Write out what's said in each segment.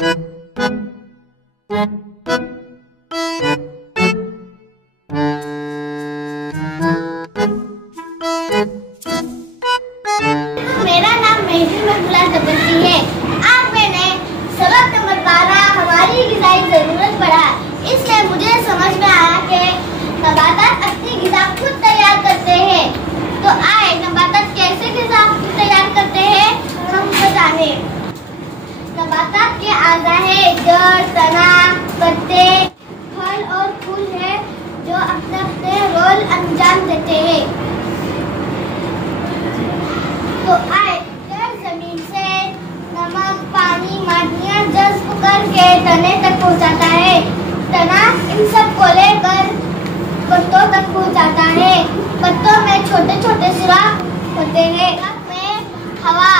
मेरा नाम मेहदी महबूबा तबस्सी है। आज मैंने सबक नंबर 12 हमारी ग़िज़ाई ज़रूरत पढ़ा। इसमें मुझे समझ में आया कि नबातात अपनी ग़िज़ा खुद तैयार करते हैं। तो आए नबातात कैसे ग़िज़ा तैयार करते हैं हम बताएं। नबातात के अज़ा है जड़, तना, पत्ते, फल और फूल है जो अपने अपने रोल अंजाम देते हैं। तो आए जड़ ज़मीन से नमक, पानी, मादनियाँ जज़्ब करके तने तक पहुँचाता है। तना इन सब को लेकर पत्तों तक पहुँचाता है। पत्तों में छोटे छोटे सुराख होते हैं। में हवा,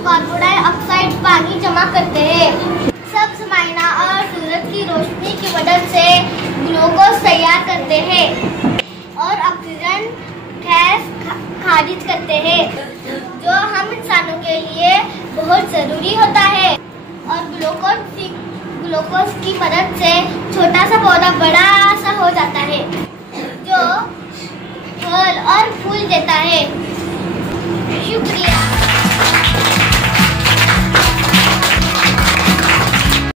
कार्बन डाइऑक्साइड, पानी जमा करते हैं। सब्ज़ मायना और सूरज की रोशनी की मदद से ग्लूकोज तैयार करते हैं और ऑक्सीजन गैस खारिज करते हैं जो हम इंसानों के लिए बहुत ज़रूरी होता है। और ग्लूकोज की मदद से छोटा सा पौधा बड़ा सा हो जाता है जो फल और फूल देता है। शुक्रिया।